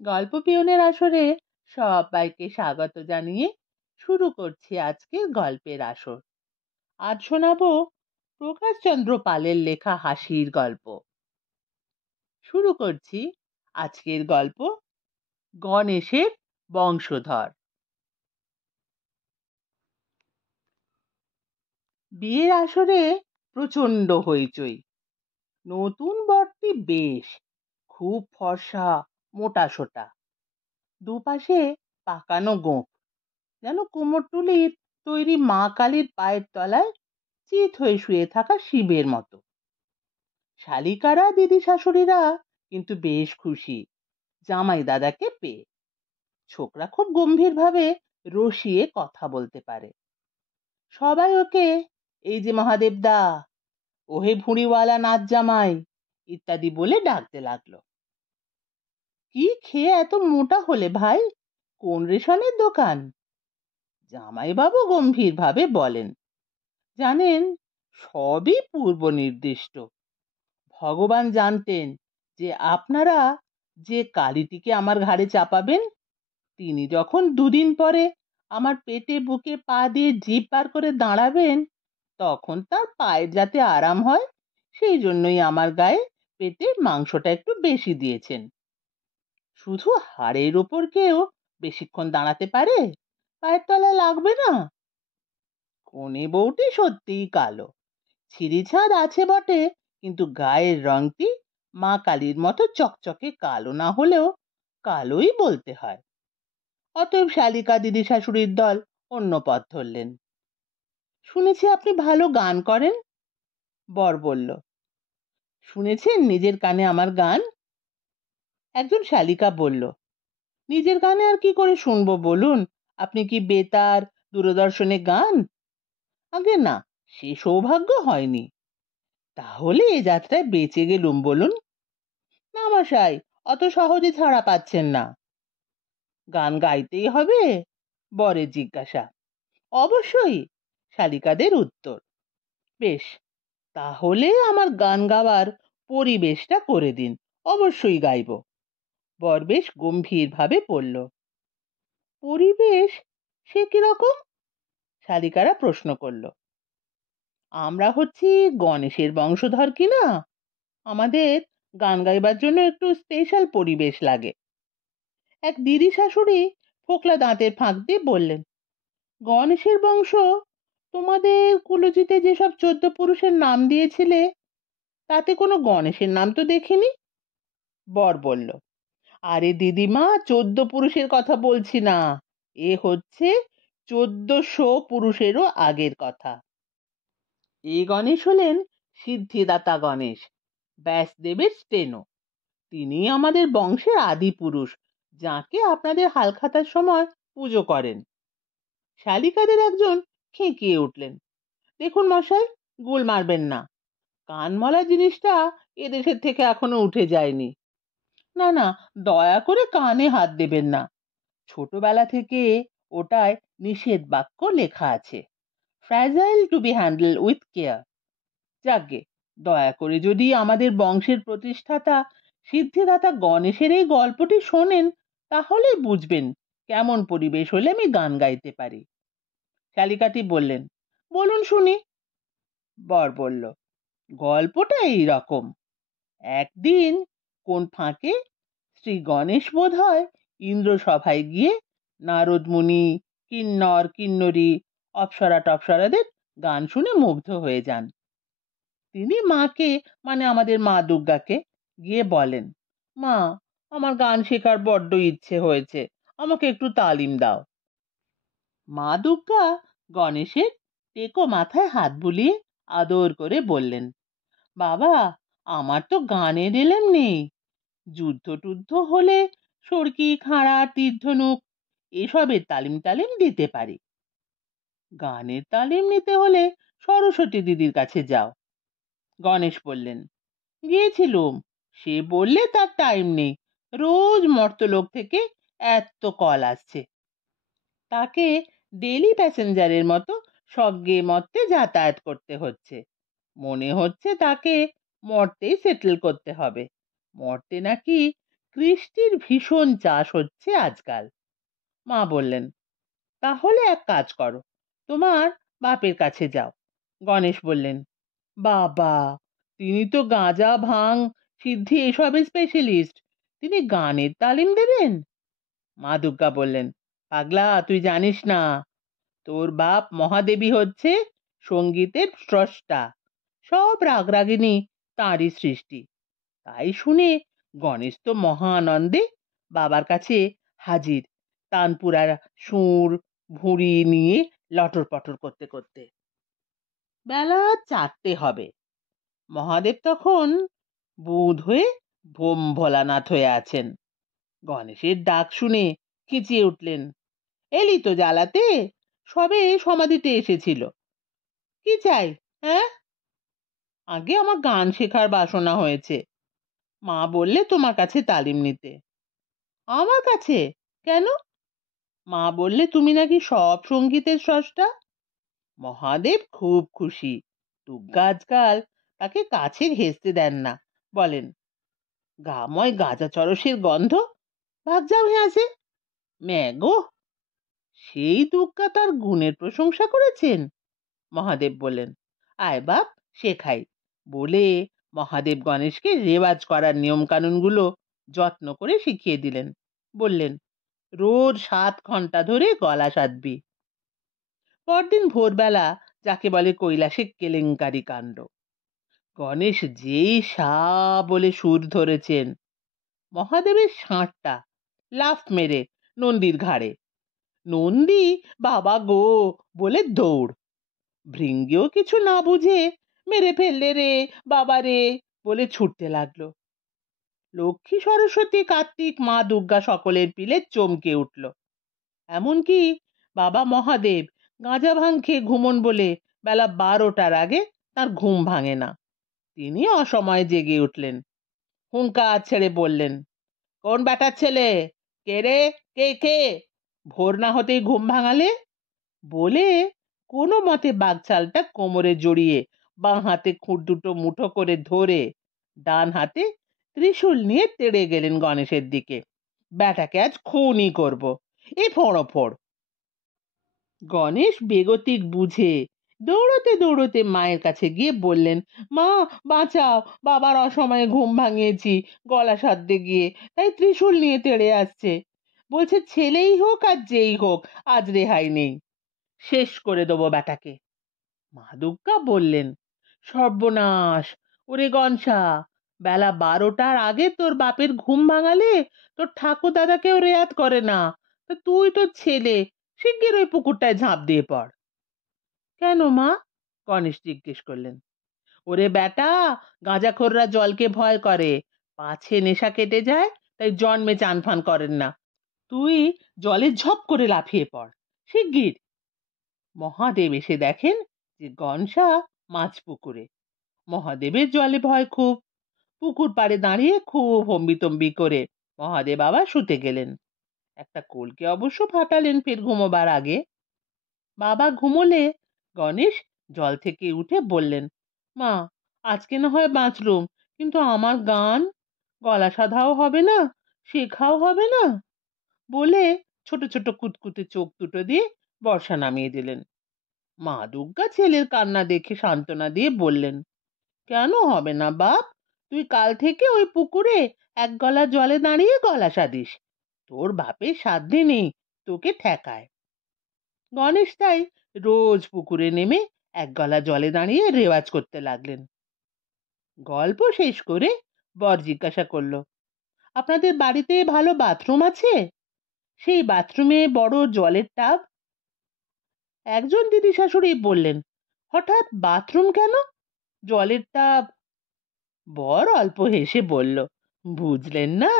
গল্প পিয়নের আসরে সবাইকে স্বাগত জানিয়ে শুরু করছি আজকের গল্পের আসর। আজ শোনাবো প্রকাশচন্দ্র পালের লেখা হাসির গল্প। শুরু করছি আজকের গল্প, গণেশের বংশধর। বিয়ের আসরে প্রচন্ড হইচই। নতুন বরটি বেশ, খুব ফর্সা, মোটা সোটা, দুপাশে পাকানো গোঁফ, যেন কুমোরটুলির তৈরি মা কালীর পায়ের তলায় চিত হয়ে শুয়ে থাকা শিবের মতো। শালিকারা, দিদি শাশুড়িরা কিন্তু বেশ খুশি জামাই দাদাকে পেয়ে। ছোকরা খুব গম্ভীর ভাবে রসিয়ে কথা বলতে পারে। সবাই ওকে এই যে মহাদেব দা, ওহে ভুঁড়িওয়ালা নাচ জামাই ইত্যাদি বলে ডাকতে লাগলো। কি খেয়ে এত মোটা হলে ভাই, কোন রেশনের দোকান? জামাইবাবু গম্ভীর ভাবে বলেন, জানেন, সবই পূর্ব নির্দিষ্ট। ভগবান জানতেন যে আপনারা যে কালিটিকে আমার ঘাড়ে চাপাবেন, তিনি যখন দুদিন পরে আমার পেটে বুকে পা দিয়ে জিভ বার করে দাঁড়াবেন, তখন তার পায়ের যাতে আরাম হয় সেই জন্যই আমার গায়ে পেটের মাংসটা একটু বেশি দিয়েছেন। শুধু হাড়ের ওপর কেউ বেশিক্ষণ দাঁড়াতে পারে? পায়ের তলায় লাগবে না? কনে বউটি সত্যিই কালো, ছিঁড়িছাদ আছে বটে, কিন্তু গায়ের রংটি মা কালীর মতো চকচকে কালো না হলেও কালোই বলতে হয়। অতএব শালিকা দিদি শাশুড়ির দল অন্য পথ ধরলেন। শুনেছি আপনি ভালো গান করেন, বর বলল। শুনেছেন নিজের কানে আমার গান? একজন শালিকা বলল। নিজের গানে আর কি করে শুনবো বলুন, আপনি কি বেতার, দূরদর্শনে গান? আগে না, সে সৌভাগ্য হয়নি। তাহলে এ যাত্রায় বেঁচে গেলুম বলুন। না মশাই, অত সহজে ছাড়া পাচ্ছেন না। গান গাইতেই হবে? বরের জিজ্ঞাসা। অবশ্যই, শালিকাদের উত্তর। বেশ, তাহলে আমার গান গাওয়ার পরিবেশটা করে দিন, অবশ্যই গাইব। বর বেশ গম্ভীর ভাবে পড়ল। পরিবেশ? সে কিরকম? শালিকারা প্রশ্ন করল। আমরা হচ্ছি গণেশের বংশধর কিনা, আমাদের গান গাইবার জন্য একটু স্পেশাল পরিবেশ লাগে। এক দিদি শাশুড়ি ফোকলা দাঁতের ফাঁক দিয়ে বললেন, গণেশের বংশ? তোমাদের কুলজিতে যেসব 14 পুরুষের নাম দিয়েছিলে, তাতে কোনো গণেশের নাম তো দেখিনি। বর বলল, আরে দিদিমা, 14 পুরুষের কথা বলছি না, এ হচ্ছে 1400 পুরুষেরও আগের কথা। এই গণেশ হলেন সিদ্ধিদাতা গণেশ, ব্যাসদেবের স্টেনো। তিনি আমাদের বংশের আদি পুরুষ, যাকে আপনাদের হালখাতার সময় পুজো করেন। শালিকাদের একজন খেঁকিয়ে উঠলেন, দেখুন মশাই, গোল মারবেন না। কানমলা জিনিসটা এদেশের থেকে এখনো উঠে যায়নি। না না, দয়া করে কানে হাত দেবেন না। ছোটবেলা থেকে ওটায় নিষেধ বাক্য লেখা আছে, fragile to be handle with care. যাকগে, দয়া করে যদি আমাদের বংশের প্রতিষ্ঠাতা সিদ্ধিদাতা গণেশের এই গল্পটি শোনেন, তাহলেই বুঝবেন কেমন পরিবেশ হলে আমি গান গাইতে পারি। শালিকাটি বললেন, বলুন শুনি। বর বলল, গল্পটা এই রকম। একদিন কোন ফাঁকে শ্রী গণেশ বোধ হয় ইন্দ্রসভায় গিয়ে নারদ মুনি, কিন্নর কিন্নরী, অপ্সরা টপ্সরাদের গান শুনে মুগ্ধ হয়ে যান। তিনি মাকে, মানে আমাদের মা দুর্গাকে গিয়ে বলেন, মা, আমার গান শেখার বড্ড ইচ্ছে হয়েছে, আমাকে একটু তালিম দাও। মা দুর্গা গণেশের টেকো মাথায় হাত বুলিয়ে আদর করে বললেন, বাবা, আমার তো গানের এলেম নেই। যুদ্ধ টুদ্ধ হলে সরকি, খাঁড়া, তীর ধনুক এসবের তালিম টালিম দিতে পারি। গানের তালিম নিতে হলে সরস্বতী দিদির কাছে যাও। গণেশ বললেন, গিয়েছিলুম, সে বললে তার টাইম নেই, রোজ মর্তলোক থেকে এত কল আসছে, তাকে ডেলি প্যাসেঞ্জারের মতো সজ্ঞে মর্তে যাতায়াত করতে হচ্ছে। মনে হচ্ছে তাকে মর্তেই সেটেল করতে হবে। মর্তে নাকি কৃষ্টির ভীষণ চাষ হচ্ছে আজকাল। মা বললেন, তাহলে এক কাজ করো, তোমার বাপের কাছে যাও। গণেশ বললেন, বাবা, তিনি তো গাঁজা ভাং সিদ্ধি এসবের স্পেশালিস্ট, তিনি গানের তালিম দেবেন? মা দুর্গা বললেন, পাগলা, তুই জানিস না, তোর বাপ মহাদেবী হচ্ছে সঙ্গীতের স্রষ্টা, সব রাগরাগিনী তাঁরই সৃষ্টি। তাই শুনে গণেশ তো মহা আনন্দে বাবার কাছে হাজির, তানপুরা সুর ভুঁড়ি নিয়ে লটর পটর করতে করতে। বেলা 4টে হবে। মহাদেব তখন বুঁদ হয়ে ভোম ভোলানাথ হয়ে আছেন। গণেশের ডাক শুনে চেঁচিয়ে উঠলেন, এলি তো জ্বালাতে, সবে সমাধিতে এসেছিল, কি চাই? হ্যাঁ, আগে আমার গান শেখার বাসনা হয়েছে, মা বললে তোমার কাছে তালিম নিতে। আমার কাছে কেন? মা বললে তুমি নাকি সব সঙ্গীতের স্রষ্টা। মহাদেব খুব খুশি, দুর্গা আজকাল তাকে কাছে ঘেঁষতে দেন না, বলেন, গাময় গাঁজা চরসের গন্ধ, ভাগ যাও আসে। ম্যাগো, সেই দুর্গা তার গুণের প্রশংসা করেছেন? মহাদেব বললেন, আয় বাপ, শেখাই। বলে মহাদেব গণেশকে রেওয়াজ করার নিয়ম কানুনগুলো যত্ন করে শিখিয়ে দিলেন। বললেন, রোজ 7 ঘন্টা ধরে গলা সাধবি। পরদিন ভোরবেলা যাকে বলে কৈলাসে কেলেঙ্কারি কাণ্ড। গণেশ যেই সা বলে সুর ধরেছেন, মহাদেবের ষাঁড়টা লাফ মেরে নন্দীর ঘাড়ে। নন্দী বাবা গো বলে দৌড়। ভৃঙ্গিও কিছু না বুঝে মেরে ফেললে রে বাবা রে বলে ছুটতে লাগলো। লক্ষ্মী সরস্বতী কার্তিক মা দুর্গা সকলের পিলে চমকে উঠল। এমনকি বাবা মহাদেব গাঁজা ভাং খেয়ে ঘুমন বলে বেলা 12টার আগে তার ঘুম ভাঙে না। তিনি অসময়ে জেগে উঠলেন, হুঙ্কার ছেড়ে বললেন, কোন ব্যাটার ছেলে? কে রে, কে কে? ভোর না হতেই ঘুম ভাঙালে? বলে কোনো মতে বাঘছালটা কোমরে জড়িয়ে বাঁ হাতে খুঁট দুটো মুঠো করে ধরে ডান হাতে ত্রিশূল নিয়ে তেড়ে গেলেন গণেশের দিকে। ব্যাটাকে আজ খুনই করব, এ ফোঁড়ো ফোড়। গণেশ বেগতিক বুঝে দৌড়তে দৌড়তে মায়ের কাছে গিয়ে বললেন, মা বাঁচাও, বাবার অসময়ে ঘুম ভাঙিয়েছি গলা সাধতে গিয়ে, তাই ত্রিশূল নিয়ে তেড়ে আসছে। বলছে ছেলেই হোক আর যেই হোক, আজ রেহাই নেই, শেষ করে দেবো ব্যাটাকে। মা দুর্গা বললেন, সর্বনাশ, ওরে গনসা, বেলা 12টার আগে তোর বাপের ঘুম ভাঙালে তোর ঠাকুর দাদাকেও রেয়াত করে না, তা তুই তো ছেলে, শিগগির ওই পুকুরটায় ঝাঁপ দিয়ে পড়। কেন মা? গণেশ জিজ্ঞেস করলেন। ওরে বেটা, গাঁজাখোররা জলকে ভয় করে, পাছে নেশা কেটে যায়, তাই জন্মে চান ফান করেন না। তুই জলে ঝপ করে লাফিয়ে পড়, শিগগির। মহাদেব এসে দেখেন যে গনসা মাছ পুকুরে। মহাদেবের জলে ভয় খুব। পুকুর পাড়ে দাঁড়িয়ে খুব হম্বিতম্বি করে মহাদেব আবার শুতে গেলেন। একটা কলকে অবশ্য ফাটালেন ফের ঘুমোবার আগে। বাবা ঘুমোলে গণেশ জল থেকে উঠে বললেন, মা, আজকে না হয় বাঁচলুম, কিন্তু আমার গান, গলা সাধাও হবে না, শেখাও হবে না। বলে ছোট ছোট কুতকুতে চোখ দুটো দিয়ে বর্ষা নামিয়ে দিলেন। মা দুর্গা ছেলের কান্না দেখে সান্ত্বনা দিয়ে বললেন, কেন হবে না বাপ, তুই কাল থেকে ওই পুকুরে এক গলা জলে দাঁড়িয়ে গলা সাধিস, তোর বাপের সাধ্যে নেই তোকে ঠেকায়। গণেশ তাই রোজ পুকুরে নেমে এক গলা জলে দাঁড়িয়ে রেওয়াজ করতে লাগলেন। গল্প শেষ করে বর জিজ্ঞাসা করলো, আপনাদের বাড়িতে ভালো বাথরুম আছে? সেই বাথরুমে বড় জলের টাব? একজন দিদি শাশুড়ি বললেন, হঠাৎ বাথরুম কেন, জলের টাব? বর অল্প হেসে বলল, বুঝলেন না,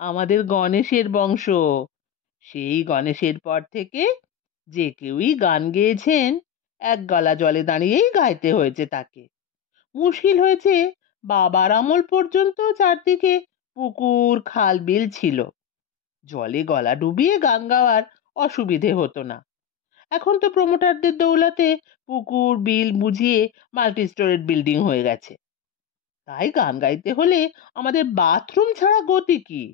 আমাদের গণেশের বংশ। সেই গণেশের পর থেকে যে কেউই গান গেয়েছেন এক গলা জলে দাঁড়িয়েই গাইতে হয়েছে তাকে। মুশকিল হয়েছে, বাবার আমল পর্যন্ত চারদিকে পুকুর খাল বিল ছিল, জলে গলা ডুবিয়ে গান গাওয়ার অসুবিধে হতো না। এখন তো প্রমোটারদের দৌলতে পুকুর বিল বুঝিয়ে মাল্টি স্টোরেড বিল্ডিং হয়ে গেছে, তাই গান গাইতে হলে আমাদের বাথরুম ছাড়া গতি কি?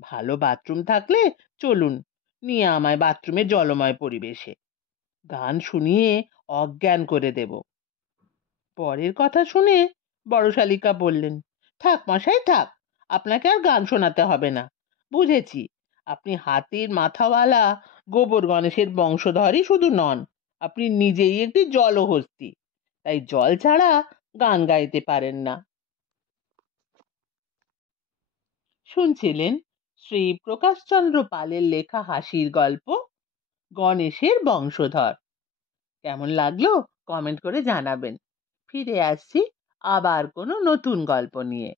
ভালো বাথরুম থাকলে চলুন, নিয়ে আমায় বাথরুমে জলময় পরিবেশে গান শুনিয়ে অজ্ঞান করে দেব। পরের কথা শুনে বড় শালিকা বললেন, থাক মশাই থাক, আপনাকে আর গান শোনাতে হবে না। বুঝেছি, আপনি হাতির মাথাওয়ালা গোবর গণেশের বংশধরই শুধু নন, আপনি নিজেই একটি জলহস্তি, তাই জল ছাড়া গান গাইতে পারেন না। শুনছিলেন শ্রী প্রকাশচন্দ্র পালের লেখা হাসির গল্প গণেশের বংশধর। কেমন লাগলো কমেন্ট করে জানাবেন। ফিরে আসছি আবার কোনো নতুন গল্প নিয়ে।